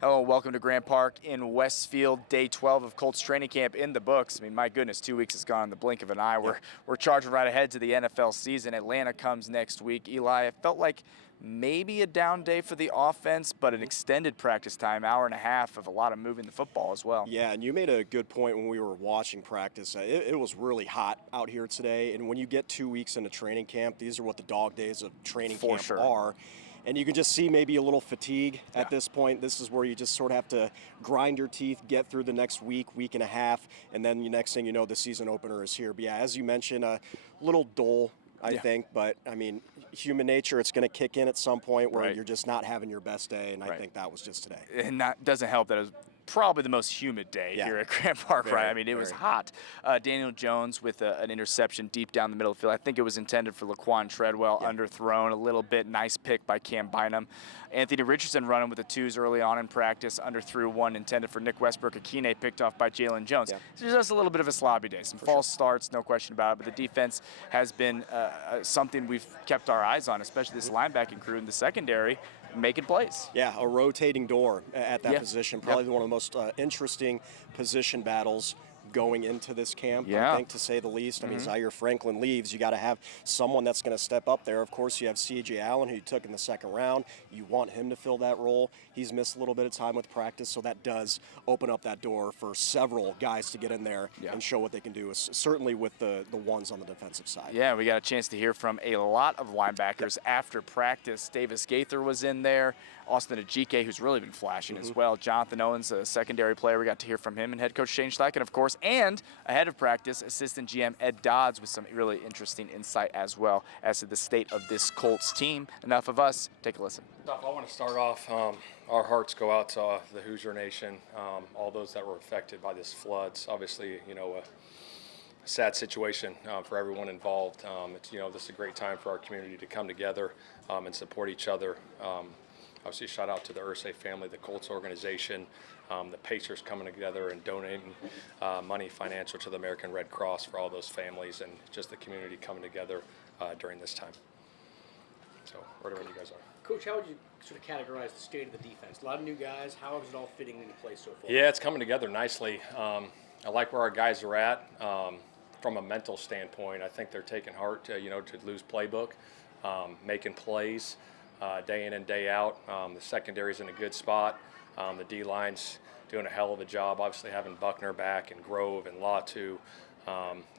Hello, and welcome to Grant Park in Westfield. Day 12 of Colts training camp in the books. I mean, my goodness, 2 weeks has gone in the blink of an eye. We're charging right ahead to the NFL season. Atlanta comes next week. Eli, it felt like maybe a down day for the offense, but an extended practice time, hour and a half of a lot of moving the football as well. Yeah, and you made a good point when we were watching practice. It was really hot out here today, and when you get 2 weeks into training camp, these are what the dog days of training camp are. And you can just see maybe a little fatigue at this point. This is where you just sort of have to grind your teeth, get through the next week, week and a half, and then the next thing you know, the season opener is here. But yeah, as you mentioned, a little dull, I think, but I mean, human nature, it's going to kick in at some point where you're just not having your best day, and I think that was just today. And that doesn't help that it was probably the most humid day here at Grant Park, right? I mean, it was hot. Daniel Jones with an interception deep down the middle of the field. I think it was intended for Laquan Treadwell, underthrown a little bit. Nice pick by Cam Bynum. Anthony Richardson running with the twos early on in practice, underthrew one intended for Nick Westbrook-Akine, picked off by Jalen Jones. It's just a little bit of a sloppy day. Some false starts, no question about it, but the defense has been something we've kept our eyes on, especially this linebacking crew in the secondary, making plays. Yeah, a rotating door at that position. Probably one of the most interesting position battles going into this camp, I think, to say the least. I mean, Zaire Franklin leaves. You got to have someone that's going to step up there. Of course, you have C.J. Allen, who you took in the second round. You want him to fill that role. He's missed a little bit of time with practice, so that does open up that door for several guys to get in there and show what they can do, certainly with the ones on the defensive side. Yeah, we got a chance to hear from a lot of linebackers after practice. Davis Gaither was in there. Austin Ajike, who's really been flashing as well. Jonathan Owens, a secondary player. We got to hear from him, and head coach Shane Steichen, of course. And ahead of practice, assistant GM Ed Dodds with some really interesting insight as well as to the state of this Colts team. Enough of us. Take a listen. I want to start off. Our hearts go out to the Hoosier Nation, all those that were affected by this floods. Obviously, a sad situation for everyone involved. This is a great time for our community to come together and support each other. Obviously, shout out to the Irsay family, the Colts organization, the Pacers coming together and donating money financial to the American Red Cross for all those families and just the community coming together during this time. So, wherever you guys are. Coach, how would you sort of categorize the state of the defense? A lot of new guys. How is it all fitting into place so far? Yeah, it's coming together nicely. I like where our guys are at. From a mental standpoint, I think they're taking heart to lose playbook, making plays. Day in and day out. The secondary's in a good spot. The D-line's doing a hell of a job. Obviously having Buckner back and Grove and Latu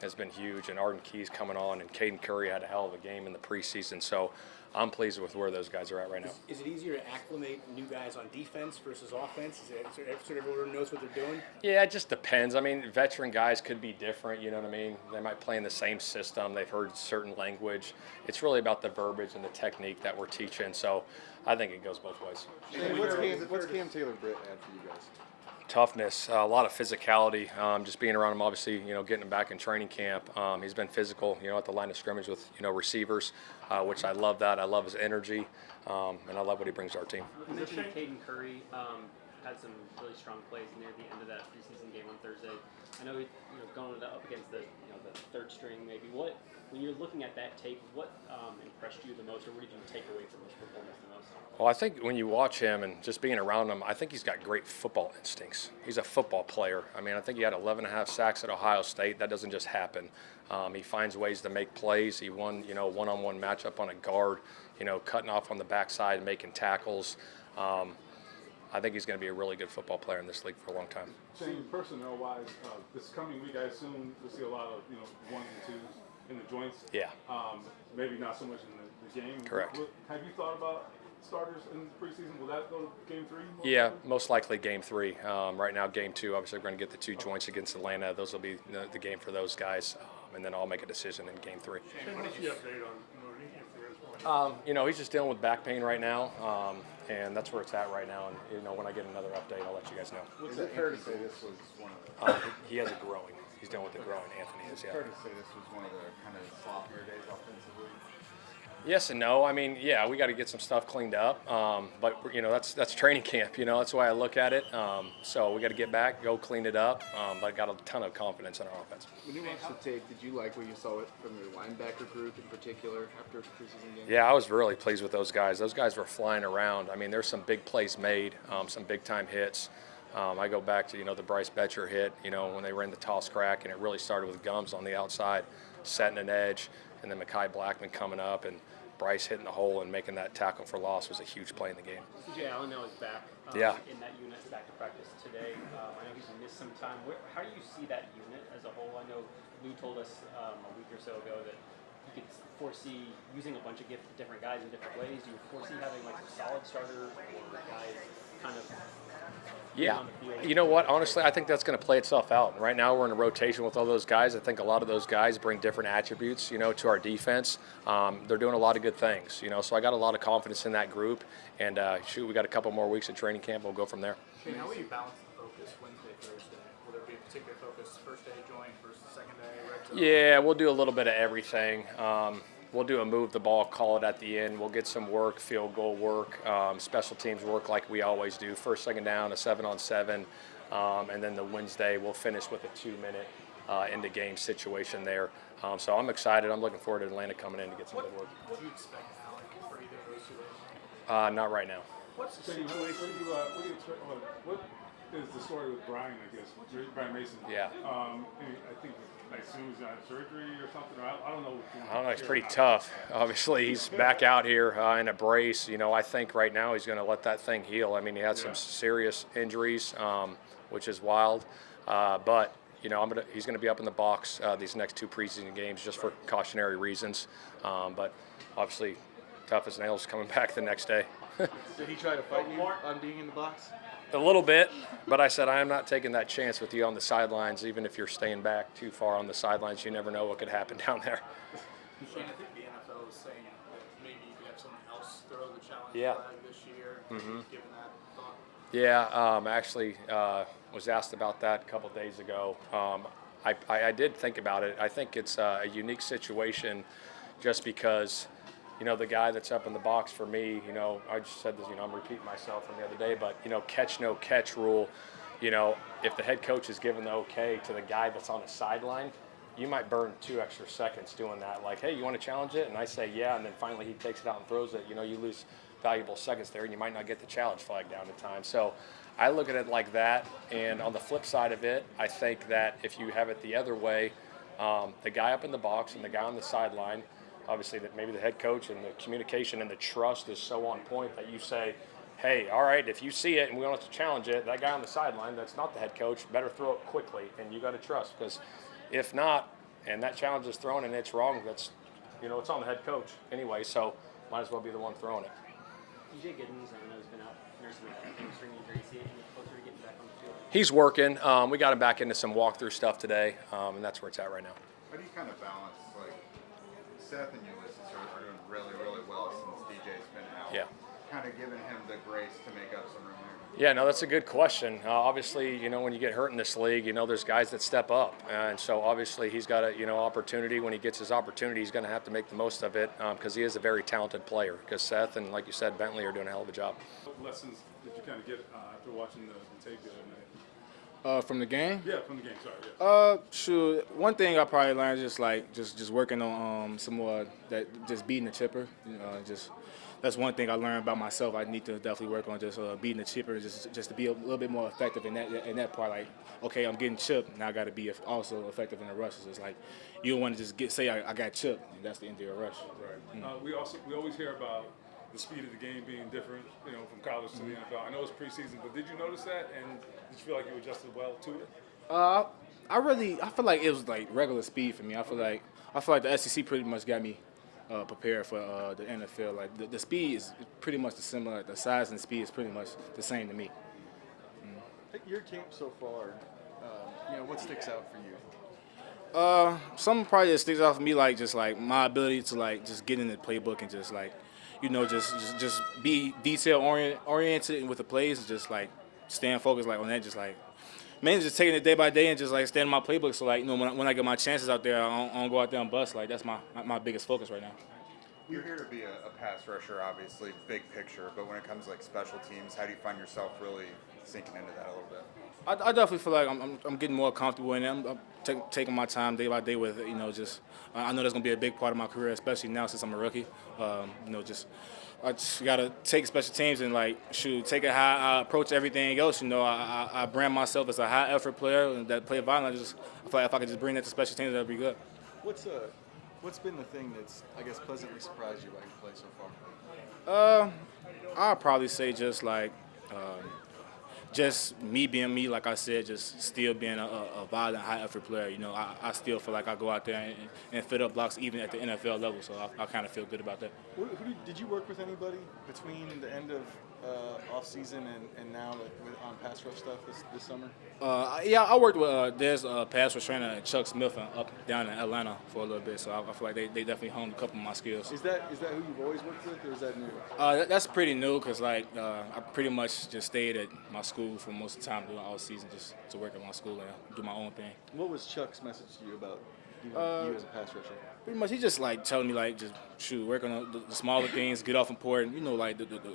has been huge. And Arden Key's coming on, and Caden Curry had a hell of a game in the preseason. So I'm pleased with where those guys are at right now. Is it easier to acclimate new guys on defense versus offense? Is it sort of everyone knows what they're doing? Yeah, it just depends. I mean, veteran guys could be different, you know what I mean? They might play in the same system. They've heard certain language. It's really about the verbiage and the technique that we're teaching. So I think it goes both ways. What's Cam Taylor-Britt add for you guys? Toughness, a lot of physicality, just being around him, obviously, getting him back in training camp. He's been physical, at the line of scrimmage with, receivers, which I love that. I love his energy, and I love what he brings to our team. You mentioned Caden Curry had some really strong plays near the end of that preseason game on Thursday. I know going up against the third string maybe. When you're looking at that tape, what impressed you the most, or what did you take away from his performance the most? Well, I think when you watch him and just being around him, I think he's got great football instincts. He's a football player. I mean, I think he had 11.5 sacks at Ohio State. That doesn't just happen. He finds ways to make plays. He won, one-on-one matchup on a guard, cutting off on the backside, making tackles. I think he's going to be a really good football player in this league for a long time. Shane, personnel-wise, this coming week, I assume we'll see a lot of, ones and twos in the joints. Yeah. Maybe not so much in the game. Correct. Have you thought about starters in the preseason? Will that go to game 3? Yeah, most likely game 3. Right now, game 2, obviously we're going to get the 2 joints against Atlanta. Those will be the game for those guys, and then I'll make a decision in game 3. Shane, what did you update on Mooney, if there is one? He's just dealing with back pain right now, and that's where it's at right now. And when I get another update, I'll let you guys know. Is it fair to say this was one of the? He has a growing. He's dealing with the growing. Anthony is. Is it fair to say this was one of the kind of sloppier days offensively? Yes and no. I mean, yeah, we got to get some stuff cleaned up. But that's training camp. That's why I look at it. So we got to get back, go clean it up. But I got a ton of confidence in our offense. When you watched the tape, did you like what you saw from your linebacker group in particular after the preseason game? Yeah, I was really pleased with those guys. Those guys were flying around. I mean, there's some big plays made, some big time hits. I go back to the Bryce Betcher hit. When they ran the toss crack, and it really started with Gums on the outside, setting an edge, and then Mekhi Blackman coming up and Bryce hitting the hole and making that tackle for loss was a huge play in the game. CJ Allen now is back Yeah. in that unit, back to practice today. I know he's missed some time. How do you see that unit as a whole? I know Lou told us a week or so ago that he could foresee using a bunch of different guys in different ways. Do you foresee having like a solid starter or guys kind of Yeah. on the field? You know what? Honestly, I think that's going to play itself out. Right now, we're in a rotation with all those guys. I think a lot of those guys bring different attributes, to our defense. They're doing a lot of good things, so I got a lot of confidence in that group. And we got a couple more weeks of training camp. We'll go from there. Gehn, how will you balance the focus Wednesday, Thursday? Will there be a particular focus first day joint versus second day, red zone? Yeah, we'll do a little bit of everything. We'll do a move the ball, call it at the end. We'll get some work, field goal work, special teams work like we always do. First, second down, a 7-on-7. And then the Wednesday, we'll finish with a 2-minute into game situation there. So I'm excited. I'm looking forward to Atlanta coming in to get some good work. What do you expect, Alec, for either of those two days? Not right now. What's the So what do situation? you expect? What is the story with Brian? I guess Brian Mason. Yeah. I think I assume he's got surgery or something. Or I don't know. I don't know. It's pretty tough. Obviously, he's back out here in a brace. I think right now he's going to let that thing heal. I mean, he had some serious injuries, which is wild. But he's going to be up in the box these next 2 preseason games just for cautionary reasons. But obviously, tough as nails coming back the next day. Did he try to fight you on being in the box? A little bit, but I said I am not taking that chance with you on the sidelines. Even if you're staying back too far on the sidelines, you never know what could happen down there. Gehn, I think the NFL is saying that maybe you could have someone else throw the challenge Yeah. flag this year. Given that thought. Yeah, actually was asked about that a couple days ago. I did think about it. I think it's a unique situation just because, the guy that's up in the box for me, I just said this, I'm repeating myself from the other day, but, catch, no catch rule, if the head coach is giving the okay to the guy that's on the sideline, you might burn 2 extra seconds doing that. Like, hey, you want to challenge it? And I say, yeah, and then finally he takes it out and throws it. You lose valuable seconds there, and you might not get the challenge flag down in time. So I look at it like that, and on the flip side of it, I think that if you have it the other way, the guy up in the box and the guy on the sideline, obviously that maybe the head coach and the communication and the trust is so on point that you say, hey, all right, if you see it and we want to challenge it, that guy on the sideline that's not the head coach better throw it quickly, and you got to trust, because if not, and that challenge is thrown and it's wrong, that's, it's on the head coach anyway, so might as well be the one throwing it. DJ Giddens, I know, has been out nursing a hamstring injury. Is he any closer to getting back on the field? He's working. We got him back into some walkthrough stuff today, and that's where it's at right now. How do you kind of balance, like, Seth and Ulysses are doing really, really well since DJ's been out? Yeah. Kind of giving him the grace to make up some room there. Yeah, no, that's a good question. Obviously, when you get hurt in this league, there's guys that step up. And so obviously he's got a, opportunity. When he gets his opportunity, he's going to have to make the most of it because he is a very talented player. Because Seth and, like you said, Bentley are doing a hell of a job. What lessons did you kind of get after watching the tape the other night? From the game? Yeah, from the game. Sorry. Yeah. Sure. One thing I probably learned just working on some more just beating the chipper. That's one thing I learned about myself. I need to definitely work on just beating the chipper, just to be a little bit more effective in that part. Like, okay, I'm getting chipped, now I got to be also effective in the rushes. It's like you don't want to just say I got chipped, and that's the end of your rush. Right. We always hear about the speed of the game being different, from college to the NFL. I know it's preseason, but did you notice that, and did you feel like you adjusted well to it? I feel like it was like regular speed for me. I feel like the SEC pretty much got me prepared for the NFL. Like the speed is pretty much similar. The size and speed is pretty much the same to me. Your camp so far, what sticks out for you? Something probably that sticks out for me, just my ability to just get in the playbook and just just be detail oriented with the plays and just staying focused on that, mainly just taking it day by day and just staying in my playbook. So when I get my chances out there, I don't go out there and bust. That's my biggest focus right now. You're here to be a pass rusher, obviously, big picture, but when it comes to like special teams, how do you find yourself really sinking into that a little bit? I definitely feel like I'm getting more comfortable in it. I'm taking my time day by day with it. I know that's gonna be a big part of my career, especially now since I'm a rookie. I just gotta take special teams and take it how I approach everything else. I brand myself as a high effort player that play violent. I feel like if I could just bring that to special teams, that'd be good. What's been the thing that's, I guess, pleasantly surprised you about your play so far? I'll probably say just me being me, like I said, just still being a violent, high-effort player. I still feel like I go out there and fit up blocks even at the NFL level, so I kind of feel good about that. Did you work with anybody between the end of off-season and now on pass rush stuff this summer? Yeah, I worked with there's a pass rush trainer, Chuck Smith, up down in Atlanta for a little bit, so I feel like they definitely honed a couple of my skills. Is that who you've always worked with, or is that new? That's pretty new because I pretty much just stayed at my school for most of the time during all season just to work at my school and do my own thing. What was Chuck's message to you about you as a pass rusher? Pretty much, he just telling me just work on the smaller things, get off important,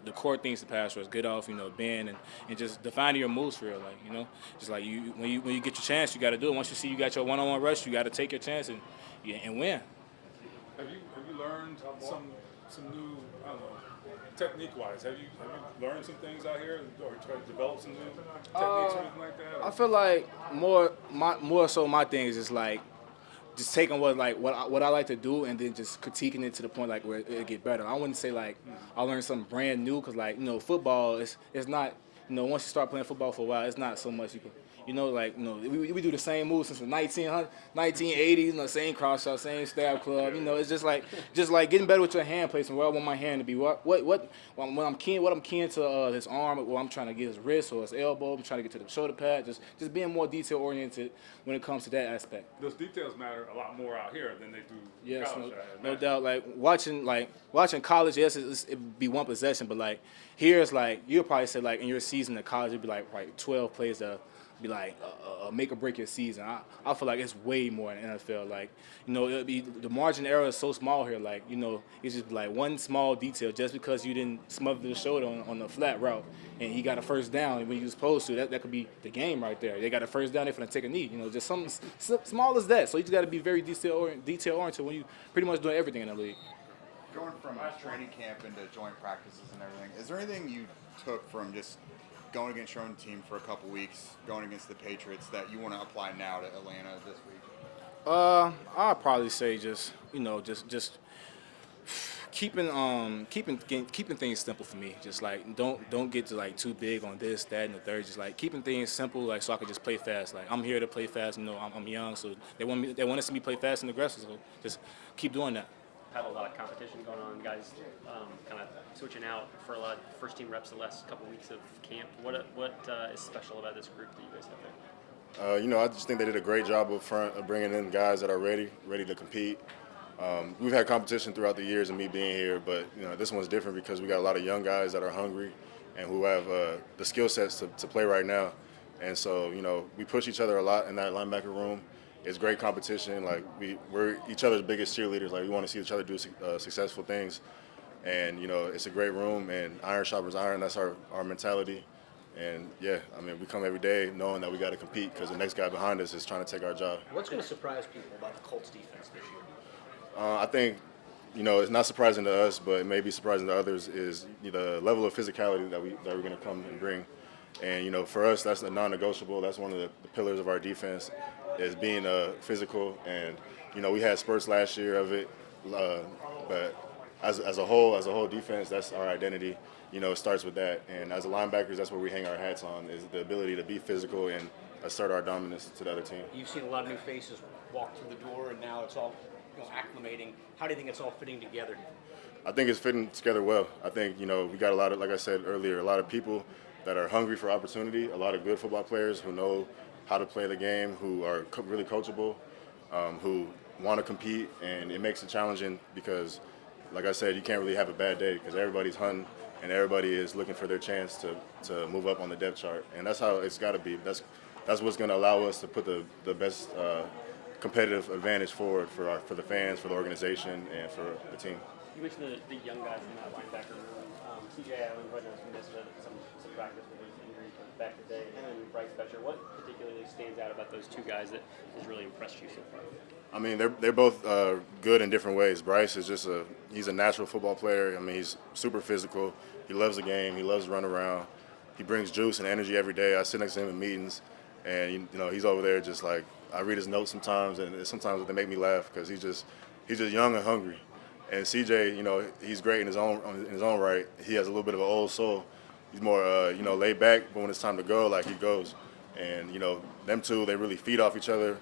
the core things to pass rush, get off, bend and just defining your moves for real, just when you get your chance, you got to do it. Once you see you got your one-on-one rush, you got to take your chance and win. Have you learned some new, I don't know, technique-wise? Have you learned some things out here or tried to develop some new techniques or anything like that? Or? I feel like more so my thing is just taking what I like to do and then just critiquing it to the point where it get better. I wouldn't say I learned something brand new because football it's not once you start playing football for a while it's not so much you can we do the same moves since the 1980s, same cross shot, same stab club. It's just like getting better with your hand placement. Where I want my hand to be. What when I'm keying to his arm, or I'm trying to get his wrist or his elbow. I'm trying to get to the shoulder pad. Just being more detail oriented when it comes to that aspect. Those details matter a lot more out here than they do. Yes, college, no doubt. Watching college, yes, it'd be one possession, but here it's you'll probably say in your season of college it'd be 12 plays that be make or break your season. I feel like it's way more in the NFL. It'll be the margin of error is so small here. It's just one small detail. Just because you didn't smother the shoulder on the flat route and he got a first down when you was supposed to, that could be the game right there. They got a first down, they're gonna take a knee. Just something small as that. So you just got to be very detail oriented when you pretty much doing everything in the league. Going from training camp into joint practices and everything, is there anything you took from just going against your own team for a couple weeks, going against the Patriots that you want to apply now to Atlanta this week? I'd probably say just keeping things simple for me. Just don't get to too big on this, that, and the third. Just keeping things simple, so I can just play fast. I'm here to play fast. I'm young, so they want to see me play fast and aggressive. So just keep doing that. Have a lot of competition going on, guys. Kind of switching out for a lot of first-team reps the last couple weeks of camp. What is special about this group that you guys have there? I just think they did a great job up front of bringing in guys that are ready to compete. We've had competition throughout the years of me being here, but this one's different because we got a lot of young guys that are hungry and who have the skill sets to play right now. And so, we push each other a lot in that linebacker room. It's great competition. We're each other's biggest cheerleaders. We want to see each other do successful things. And, it's a great room, and iron sharpens iron. That's our mentality. And, yeah, we come every day knowing that we got to compete because the next guy behind us is trying to take our job. What's going to surprise people about the Colts defense this year? I think, it's not surprising to us, but it may be surprising to others is the level of physicality that we're going to come and bring. And, for us, that's a non-negotiable. That's one of the pillars of our defense is being physical. And, we had spurts last year of it, but as a whole defense, that's our identity. It starts with that. And as a linebackers, that's where we hang our hats on is the ability to be physical and assert our dominance to the other team. You've seen a lot of new faces walk through the door, and now it's all acclimating. How do you think it's all fitting together? I think it's fitting together well. I think, we got a lot of, like I said earlier, a lot of people that are hungry for opportunity, a lot of good football players who know how to play the game, who are really coachable, who want to compete, and it makes it challenging because, like I said, you can't really have a bad day because everybody's hunting and everybody is looking for their chance to move up on the depth chart, and that's how it's got to be. That's what's going to allow us to put the best competitive advantage forward for the fans, for the organization, and for the team. You mentioned the young guys in that linebacker room. CJ Allen, right now, missed some practice with his injury back today, and then Bryce Betcher. What particularly stands out about those two guys that has really impressed you so far? I mean, they're both good in different ways. Bryce is just he's a natural football player. I mean, he's super physical. He loves the game. He loves to run around. He brings juice and energy every day. I sit next to him in meetings, and you know he's over there just like I read his notes sometimes, and sometimes they make me laugh because he's just young and hungry. And CJ, you know, he's great in his own right. He has a little bit of an old soul. He's more laid back, but when it's time to go, like he goes. And you know, them two, they really feed off each other.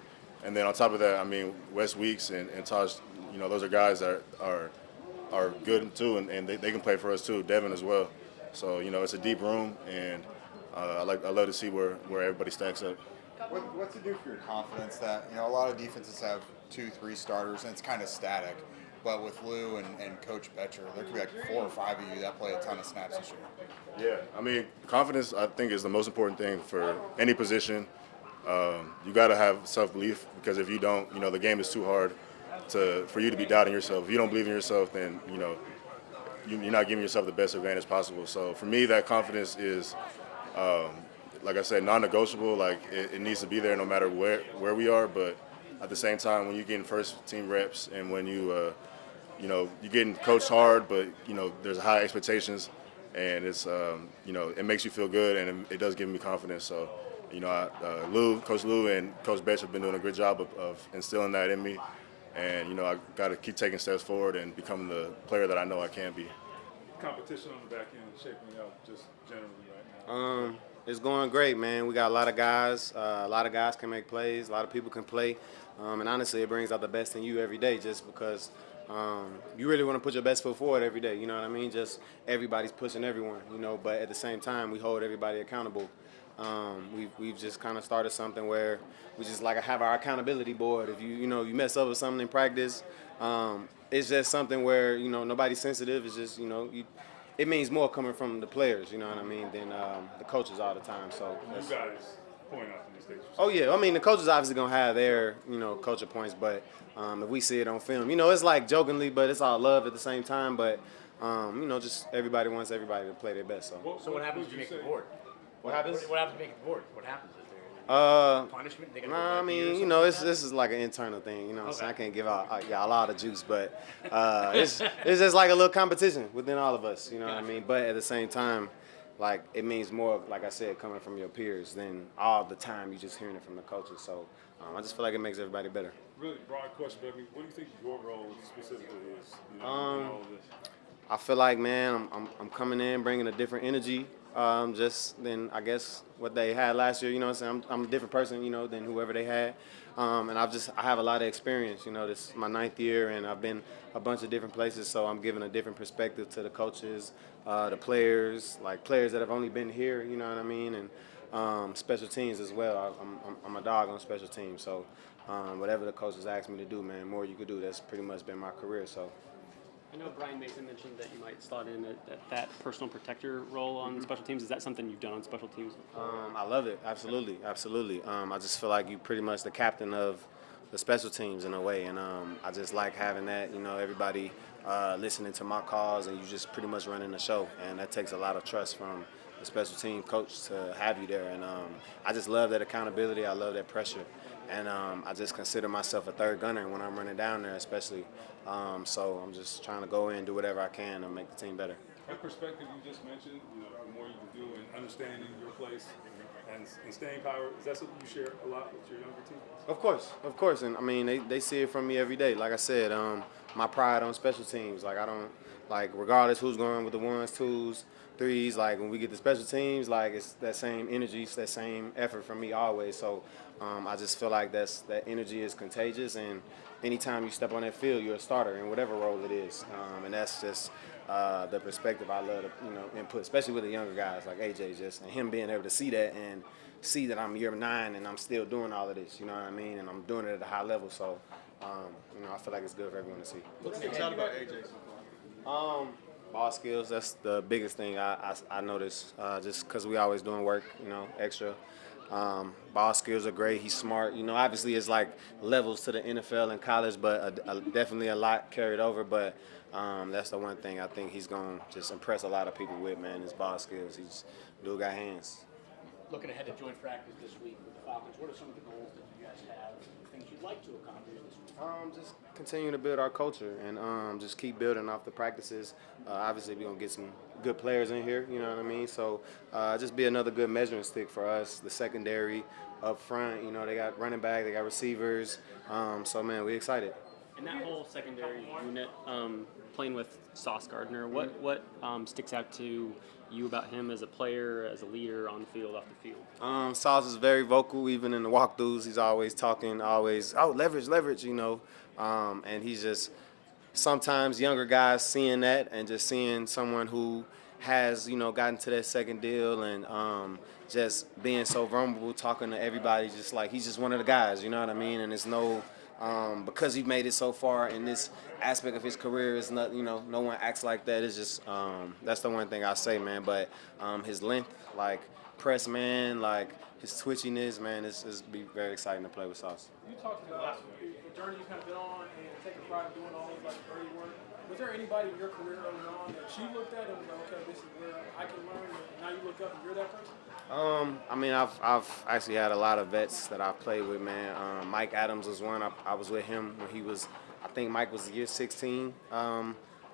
And then on top of that, I mean, Wes Weeks and Taj, you know, those are guys that are good too, and they can play for us too. Devin as well. So you know, it's a deep room, and I love to see where everybody stacks up. What's it do for your confidence that, you know, a lot of defenses have 2-3 starters and it's kind of static, but with Lou and Coach Betcher, there could be like 4 or 5 of you that play a ton of snaps this year. Yeah, I mean, confidence I think is the most important thing for any position. You got to have self-belief because if you don't, you know, the game is too hard for you to be doubting yourself. If you don't believe in yourself, then you know you're not giving yourself the best advantage possible. So for me, that confidence is, like I said, non-negotiable. Like it needs to be there no matter where we are. But at the same time, when you're getting first-team reps and when you're getting coached hard, but you know there's high expectations, and it's you know it makes you feel good and it does give me confidence. So. You know, Coach Lou and Coach Betch have been doing a good job of instilling that in me. And, you know, I got to keep taking steps forward and becoming the player that I know I can be. Competition on the back end shaping up just generally right now? It's going great, man. We got a lot of guys. A lot of guys can make plays. A lot of people can play. And honestly, it brings out the best in you every day just because you really want to put your best foot forward every day. You know what I mean? Just everybody's pushing everyone, you know. But at the same time, we hold everybody accountable. We've just kind of started something where we just like have our accountability board. If you mess up with something in practice, it's just something where you know nobody's sensitive. It's just it means more coming from the players, you know what I mean, than the coaches all the time. So you guys point out the mistakes. Oh yeah, I mean the coaches obviously gonna have their coaching points, but if we see it on film, it's like jokingly, but it's all love at the same time. But just everybody wants everybody to play their best. So what happens if you make the board? What happens? What happens to make the board? What happens? Is there punishment? Nah, I mean, this is like an internal thing. You know what I'm saying? I can't give out y'all a lot of juice, but it's just like a little competition within all of us. You know what I mean? But at the same time, like it means more, like I said, coming from your peers than all the time you just hearing it from the coaches. So I just feel like it makes everybody better. Really broad question, but I mean, what do you think your role specifically is? In all of this? I feel like, man, I'm coming in bringing a different energy. Just than I guess what they had last year, you know what I'm saying? I'm a different person, than whoever they had. And I have a lot of experience, this is my 9th year and I've been a bunch of different places, so I'm giving a different perspective to the coaches, the players, like players that have only been here, you know what I mean? And special teams as well. I'm a dog on special teams, so whatever the coaches ask me to do, man, more you could do. That's pretty much been my career, so. I know Brian Mason mentioned that you might slot in that personal protector role on special teams. Is that something you've done on special teams before? I love it. Absolutely. I just feel like you're pretty much the captain of the special teams in a way, and I just like having that, everybody listening to my calls, and you just pretty much running the show, and that takes a lot of trust from the special team coach to have you there, and I just love that accountability. I love that pressure, and I just consider myself a third gunner when I'm running down there, especially. So I'm just trying to go in and do whatever I can to make the team better. That perspective you just mentioned, the more you can do in understanding your place and staying power, is that something you share a lot with your younger team? Of course, and I mean they see it from me every day. Like I said, my pride on special teams. Like I don't regardless who's going with the 1s, 2s, 3s. Like when we get the special teams, like it's that same energy, it's that same effort from me always. So I just feel like that energy is contagious, and anytime you step on that field, you're a starter in whatever role it is, and that's just the perspective I love to input, especially with the younger guys like AJ, and him being able to see that and see that I'm year 9 and I'm still doing all of this, you know what I mean, and I'm doing it at a high level, so I feel like it's good for everyone to see. What sticks out about AJ so far? Ball skills, that's the biggest thing I notice, just because we always doing work, extra. Ball skills are great. He's smart. You know, obviously it's like levels to the NFL and college, but definitely a lot carried over. But that's the one thing I think he's going to just impress a lot of people with, man, his ball skills. He's dude got hands. Looking ahead to joint practice this week with the Falcons, what are some of the goals that you guys have, things you'd like to accomplish this week? Just continue to build our culture and just keep building off the practices. Obviously, we're going to get some good players in here, you know what I mean? So just be another good measuring stick for us, the secondary, up front. You know, they got running back, they got receivers. So, man, we're excited. And that whole secondary unit, playing with Sauce Gardner, what sticks out to you about him as a player, as a leader on the field, off the field? Sauce is very vocal, even in the walkthroughs. He's always talking, leverage, you know. And he's just sometimes younger guys seeing that and just seeing someone who has, you know, gotten to that second deal and just being so vulnerable, talking to everybody, just like he's just one of the guys, you know what I mean? And it's no, because he made it so far in this aspect of his career, is not, you know, no one acts like that. It's just that's the one thing I say, man. But his length, like press man, like his twitchiness, man, it's be very exciting to play with Sauce. You talked about the journey you've kind of been on and taking pride in doing all this like dirty work. Was there anybody in your career early on that you looked at and was like, okay, this is where I can learn, and now you look up and you're that person? I mean, I've actually had a lot of vets that I've played with, man. Mike Adams was one. I was with him when he was, I think Mike was year 16,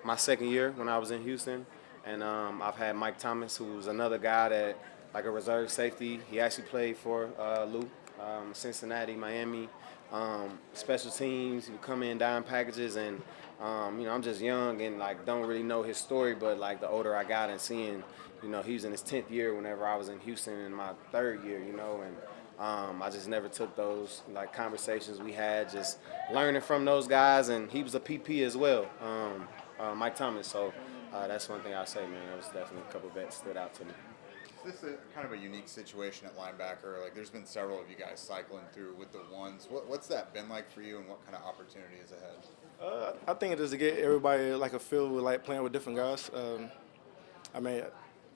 my second year when I was in Houston. And I've had Mike Thomas, who's another guy that, like a reserve safety. He actually played for Lou, Cincinnati, Miami. Special teams, he would come in dime packages, and you know, I'm just young and like don't really know his story, but like the older I got and seeing, you know, he was in his 10th year whenever I was in Houston in my 3rd year, you know, and I just never took those like conversations we had, just learning from those guys, and he was a PP as well, Mike Thomas. So that's one thing I say, man. There was definitely a couple vets stood out to me. Is this kind of a unique situation at linebacker? Like, there's been several of you guys cycling through with the ones. What's that been like for you, and what kind of opportunity is ahead? I think it is to get everybody like a feel with like playing with different guys. I mean,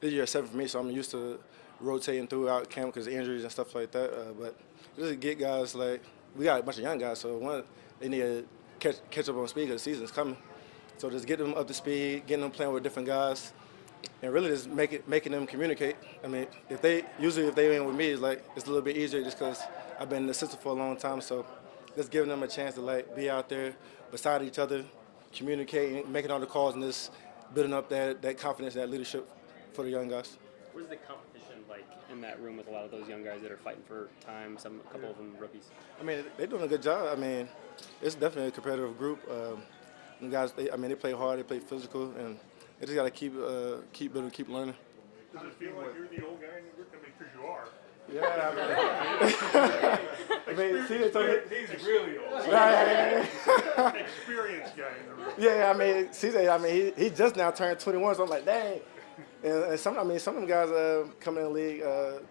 this year 7 for me, so I'm used to rotating throughout camp because of injuries and stuff like that. But just to get guys like, we got a bunch of young guys, so one, they need to catch up on speed because the season's coming. So just get them up to speed, getting them playing with different guys, and really just making them communicate. I mean, if they in with me, it's like it's a little bit easier just because I've been an assistant for a long time. So just giving them a chance to like be out there beside each other, communicating, making all the calls, and just building up that confidence, that leadership for the young guys. What is the competition like in that room with a lot of those young guys that are fighting for time? A couple of them rookies. I mean, they're doing a good job. I mean, it's definitely a competitive group. The guys, they play hard, they play physical, and they just got to keep building, keep learning. Does it feel like you're the old guy in the group? I mean, because you are. Yeah, I mean, see, he's really old. Experienced guy in the room. Yeah, I mean, CJ, I mean, he just now turned 21, so I'm like, dang. And some of them guys coming in the league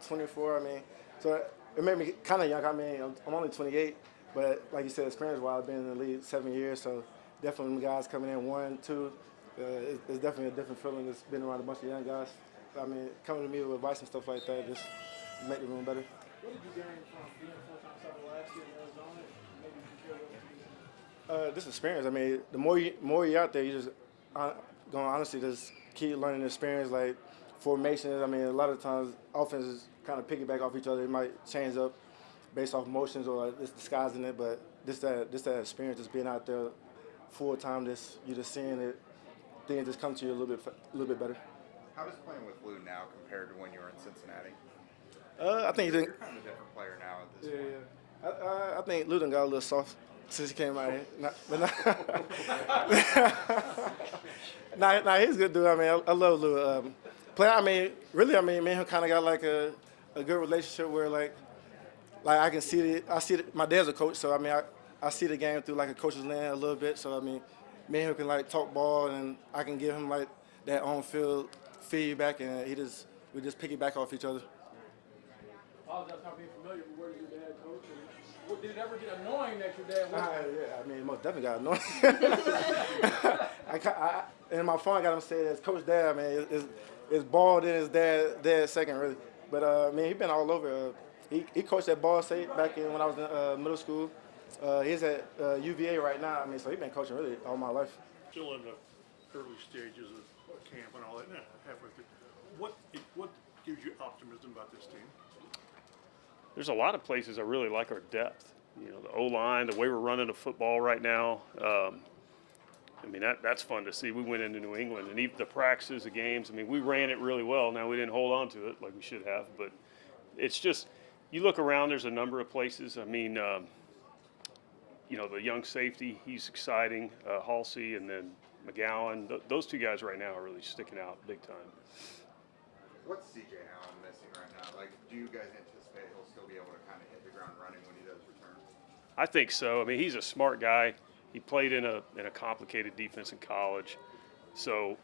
24. I mean, so it made me kind of young. I mean, I'm only 28, but like you said, experience-wise, I've been in the league 7 years, so definitely them guys coming in 1, 2. It's definitely a different feeling. It's been around a bunch of young guys. I mean, coming to me with advice and stuff like that just make the room better. What did you gain from being a full-time starter last year in Arizona? Maybe you can share with us. This experience. I mean, the more you're out there, you just going honestly just keep learning the experience, like formations. I mean, a lot of times offenses kind of piggyback off each other. It might change up based off motions or it's disguising it, but that experience, just being out there full time, you're just seeing it, things just come to you a little bit better. How does playing with Lou now compared to when you were in Cincinnati? I think you're kind of a different player now at this point. Yeah. I think Lou done got a little soft since he came out here. Nah, he's a good dude. I mean, I love Lou. Me and him kind of got like a good relationship where like I can see it. My dad's a coach, so I mean, I see the game through like a coach's lens a little bit. So I mean, me and him can like talk ball, and I can give him like that on-field feedback, and we just piggyback off each other. I apologize for not being familiar with where your dad coached. Did it ever get annoying that your dad was? Yeah, I mean, it most definitely got annoying. In my phone, I got him say as Coach Dad. I mean, it's ball, then it's dad second, really. But I mean, he's been all over. he coached at Ball State back in when I was in middle school. He's at UVA right now. I mean, so he's been coaching really all my life. Still in the early stages of camp and all that, halfway through. What gives you optimism about this team? There's a lot of places I really like our depth. You know, the O-line, the way we're running the football right now. I mean, that's fun to see. We went into New England, and even the practices, the games, I mean, we ran it really well. Now, we didn't hold on to it like we should have, but it's just, you look around, there's a number of places. I mean, you know, the young safety, he's exciting, Halsey, and then McGowan. Those two guys right now are really sticking out big time. What's C.J. Allen missing right now? Like, do you guys anticipate he'll still be able to kind of hit the ground running when he does return? I think so. I mean, he's a smart guy. He played in a complicated defense in college. So,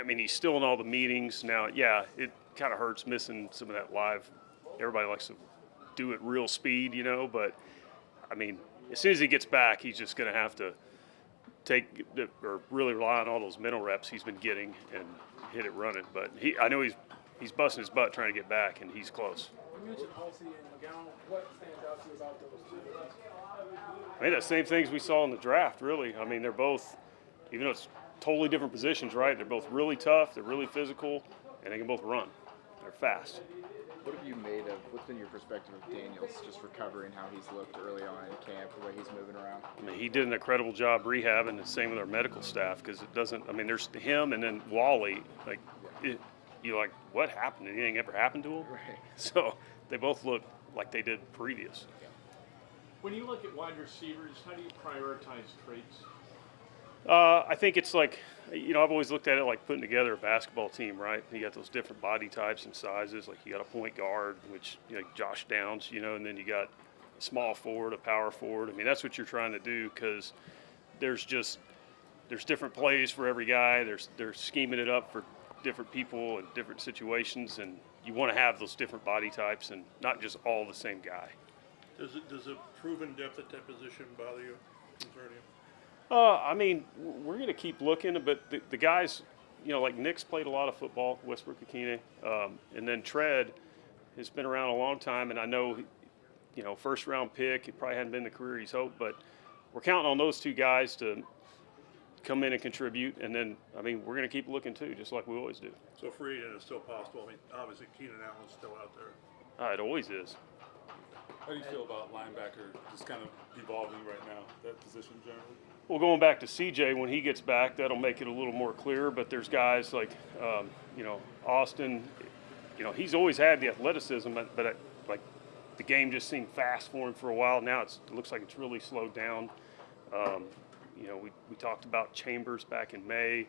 I mean, he's still in all the meetings. Now, yeah, it kind of hurts missing some of that live. Everybody likes to do it real speed, you know, but, I mean, as soon as he gets back, he's just going to have to or really rely on all those mental reps he's been getting and hit it running. But I know he's busting his butt trying to get back, and he's close. You mentioned Halsey and McGowan. What stands out to you about those two? I mean, the same things we saw in the draft, really. I mean, they're both, even though it's totally different positions, right? They're both really tough, they're really physical, and they can both run. They're fast. What have you made of, what's been your perspective of Daniels just recovering, how he's looked early on in camp, the way he's moving around? I mean, he did an incredible job rehabbing, the same with our medical staff, because it doesn't, I mean, there's him and then Wally, like, you're like, what happened? Did anything ever happen to him? Right. So they both look like they did previous. When you look at wide receivers, how do you prioritize traits? I think it's like, you know, I've always looked at it like putting together a basketball team, right? You got those different body types and sizes. Like you got a point guard, which, you know, Josh Downs, you know, and then you got a small forward, a power forward. I mean, that's what you're trying to do because there's different plays for every guy. They're scheming it up for different people and different situations, and you want to have those different body types and not just all the same guy. Does a proven depth at that position bother you, concern you? I mean, we're going to keep looking, but the guys, you know, like Nick's played a lot of football, Westbrook Akine, and then Tread has been around a long time, and I know, you know, first-round pick, it probably hadn't been the career he's hoped, but we're counting on those two guys to come in and contribute, and then, I mean, we're going to keep looking too, just like we always do. So free agent is still possible. I mean, obviously Keenan Allen's still out there. It always is. How do you feel about linebacker just kind of evolving right now, that position generally? Well, going back to CJ, when he gets back, that'll make it a little more clear. But there's guys like, you know, Austin. You know, he's always had the athleticism, but like the game just seemed fast for him for a while. Now it looks like it's really slowed down. You know, we talked about Chambers back in May,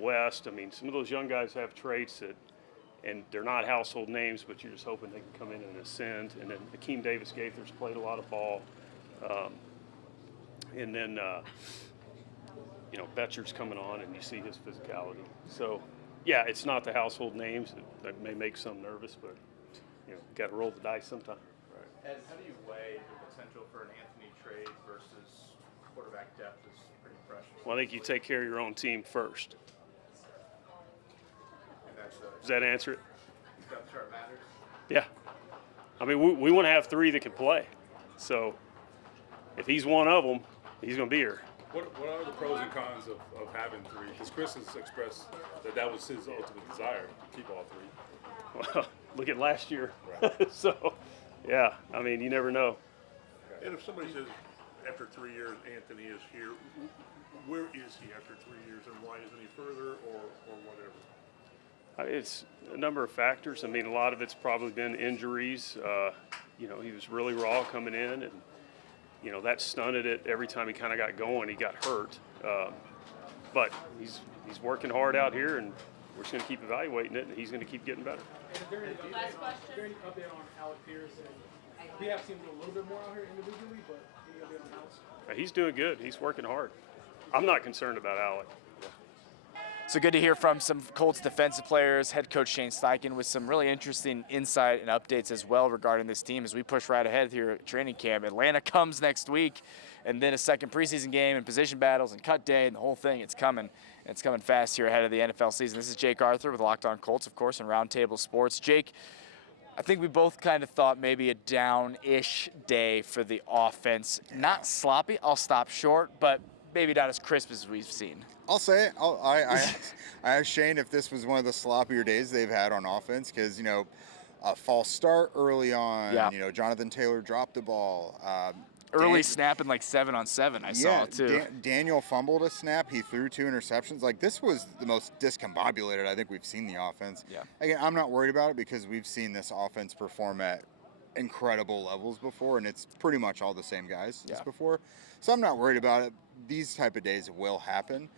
West. I mean, some of those young guys have traits that, and they're not household names, but you're just hoping they can come in and ascend. And then Akeem Davis-Gaither's played a lot of ball. And then, you know, Betcher's coming on, and you see his physicality. So, yeah, it's not the household names that may make some nervous, but, you know, got to roll the dice sometime. Right. How do you weigh the potential for an Anthony trade versus quarterback depth is pretty precious? Well, I think you take care of your own team first. And that's Does that answer it? Depth chart matters? Yeah. I mean, we want to have three that can play. So if he's one of them, he's going to be here. What are the pros and cons of having three? Because Chris has expressed that was his ultimate desire, to keep all three. Well, look at last year. Right. So, yeah, I mean, you never know. And if somebody says after 3 years Anthony is here, where is he after 3 years, and why isn't he further or whatever? It's a number of factors. I mean, a lot of it's probably been injuries. You know, he was really raw coming in, and you know, that stunted it every time he kind of got going. He got hurt. But he's working hard out here, and we're just going to keep evaluating it, and he's going to keep getting better. And is there any update on Alec Pierce? We have seen him a little bit more out here individually, but any update on Alex? He's doing good. He's working hard. I'm not concerned about Alec. So good to hear from some Colts defensive players, head coach Shane Steichen with some really interesting insight and updates as well regarding this team as we push right ahead here at training camp. Atlanta comes next week, and then a second preseason game and position battles and cut day and the whole thing. It's coming. It's coming fast here ahead of the NFL season. This is Jake Arthur with Locked On Colts, of course, and Roundtable Sports. Jake, I think we both kind of thought maybe a down-ish day for the offense. Yeah. Not sloppy. I'll stop short, but maybe not as crisp as we've seen. I'll say it. I asked Shane if this was one of the sloppier days they've had on offense because, you know, a false start early on. Yeah. You know, Jonathan Taylor dropped the ball. Early snapping like 7-on-7, I saw too. Daniel fumbled a snap. He threw 2 interceptions. Like, this was the most discombobulated I think we've seen the offense. Yeah. Again, I'm not worried about it because we've seen this offense perform at incredible levels before, and it's pretty much all the same guys as before. So I'm not worried about it. These type of days will happen.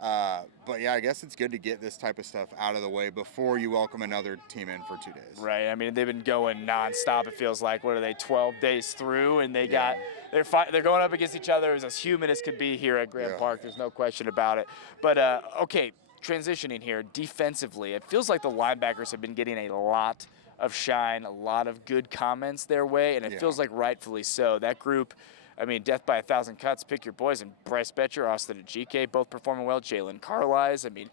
But yeah, I guess it's good to get this type of stuff out of the way before you welcome another team in for 2 days. Right. I mean, they've been going nonstop. It feels like, what are they, 12 days through, and they're going up against each other. It's as humid as could be here at Grant Park. There's no question about it. But okay, transitioning here defensively, it feels like the linebackers have been getting a lot of shine, a lot of good comments their way, and it feels like rightfully so. That group, I mean, death by 1,000 cuts, pick your boys, and Bryce Betcher, Austin Ajike, both performing well. Jalen Carlisle, I mean,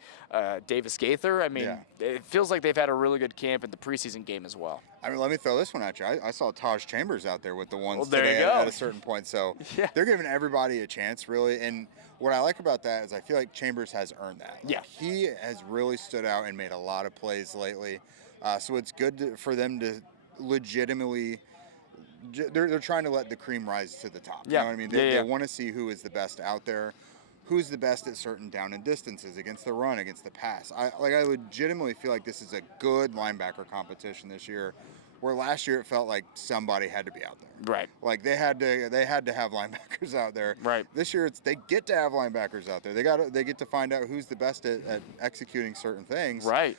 Davis Gaither. I mean, it feels like they've had a really good camp in the preseason game as well. I mean, let me throw this one at you. I saw Taj Chambers out there with the ones today at a certain point. So they're giving everybody a chance, really. And what I like about that is I feel like Chambers has earned that. Like, he has really stood out and made a lot of plays lately. So it's good for them to legitimately – they're trying to let the cream rise to the top. You know what I mean? They want to see who is the best out there, who's the best at certain down and distances, against the run, against the pass. I legitimately feel like this is a good linebacker competition this year, where last year it felt like somebody had to be out there. Right. Like they had to have linebackers out there. Right. This year they get to have linebackers out there. They get to find out who's the best at executing certain things. Right.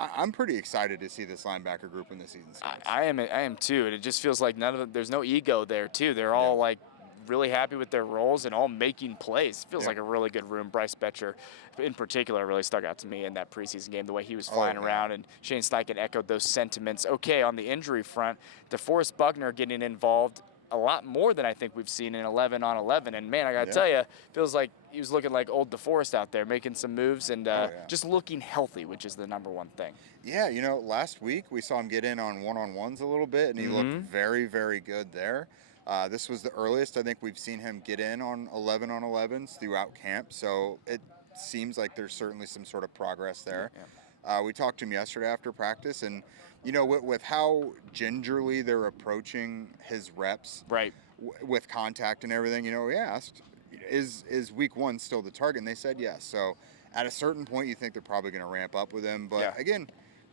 I'm pretty excited to see this linebacker group when the season starts. I am too, and it just feels like none of them. There's no ego there too. They're all like really happy with their roles and all making plays. It feels like a really good room. Bryce Betcher, in particular, really stuck out to me in that preseason game. The way he was flying around, and Shane Steichen echoed those sentiments. Okay, on the injury front, DeForest Buckner getting involved a lot more than I think we've seen in 11-on-11. And, man, I got to tell you, feels like he was looking like old DeForest out there, making some moves and just looking healthy, which is the number one thing. Yeah, you know, last week we saw him get in on one-on-ones a little bit, and he looked very, very good there. This was the earliest I think we've seen him get in on 11-on-11s throughout camp, so it seems like there's certainly some sort of progress there. We talked to him yesterday after practice, and you know, with how gingerly they're approaching his reps, with contact and everything, you know, we asked, is week 1 still the target? And they said yes. So at a certain point, you think they're probably going to ramp up with him. But again,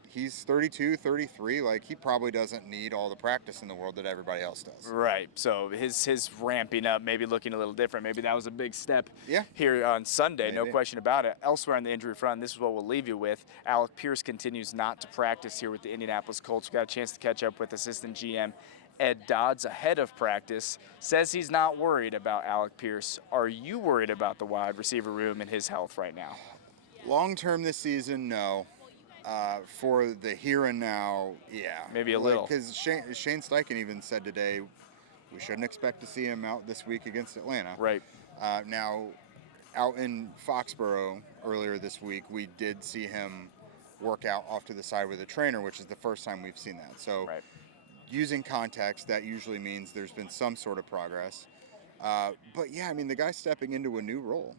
he's 32, 33. Like, he probably doesn't need all the practice in the world that everybody else does. Right. So his ramping up, maybe looking a little different. Maybe that was a big step here on Sunday. No question about it. Elsewhere on the injury front, this is what we'll leave you with. Alec Pierce continues not to practice here with the Indianapolis Colts. We got a chance to catch up with assistant GM Ed Dodds ahead of practice. Says he's not worried about Alec Pierce. Are you worried about the wide receiver room and his health right now? Long term this season, no. For the here and now, maybe a little. Because Shane Steichen even said today we shouldn't expect to see him out this week against Atlanta. Right. Now, out in Foxborough earlier this week, we did see him work out off to the side with a trainer, which is the first time we've seen that. So using context, that usually means there's been some sort of progress. But yeah, I mean, the guy's stepping into a new role.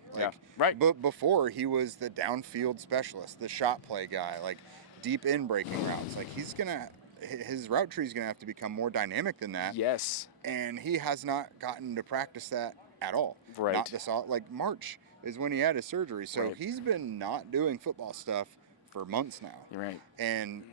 But before, he was the downfield specialist, the shot play guy, like deep in breaking routes. Like, his route tree is gonna have to become more dynamic than that. Yes. And he has not gotten to practice that at all. Right. Not this like March is when he had his surgery. So he's been not doing football stuff for months now. Right. And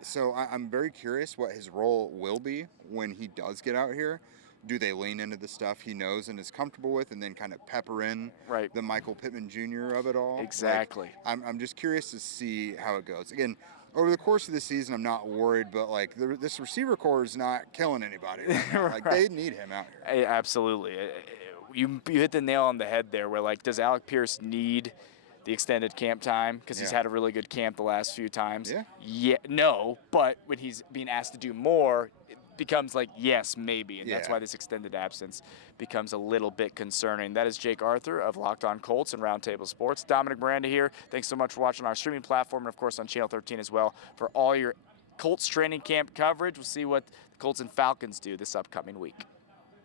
so I'm very curious what his role will be when he does get out here. Do they lean into the stuff he knows and is comfortable with, and then kind of pepper in the Michael Pittman Jr. of it all? Exactly. Like, I'm just curious to see how it goes. Again, over the course of the season, I'm not worried, but like this receiver core is not killing anybody right now. Like, they need him out here. Absolutely. You hit the nail on the head there. Where, like, does Alec Pierce need the extended camp time because he's had a really good camp the last few times? No, but when he's being asked to do more, it becomes like, yes, maybe, and that's why this extended absence becomes a little bit concerning. That is Jake Arthur of Locked On Colts and Roundtable Sports. Dominic Miranda here. Thanks so much for watching our streaming platform and, of course, on Channel 13 as well for all your Colts training camp coverage. We'll see what the Colts and Falcons do this upcoming week.